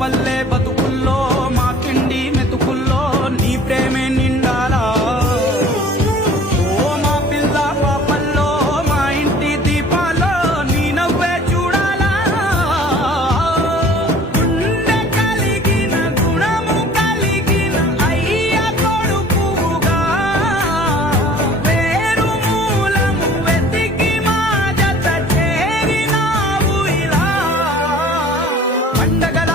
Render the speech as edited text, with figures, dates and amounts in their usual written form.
పల్లె బతుకుల్లో మా తిండి మెతుకుల్లో నీ ప్రేమే నిండాలా. ఓ మా పిల్ల పాపల్లో మా ఇంటి దీపాల్లో నీ నవ్వే చూడాలా. గుండె కలిగిన గుణము కలిగిన అయ్య కొడుకుగా వేరు మూలము వెతికి మా జత చేరినావు ఇలా. పండగల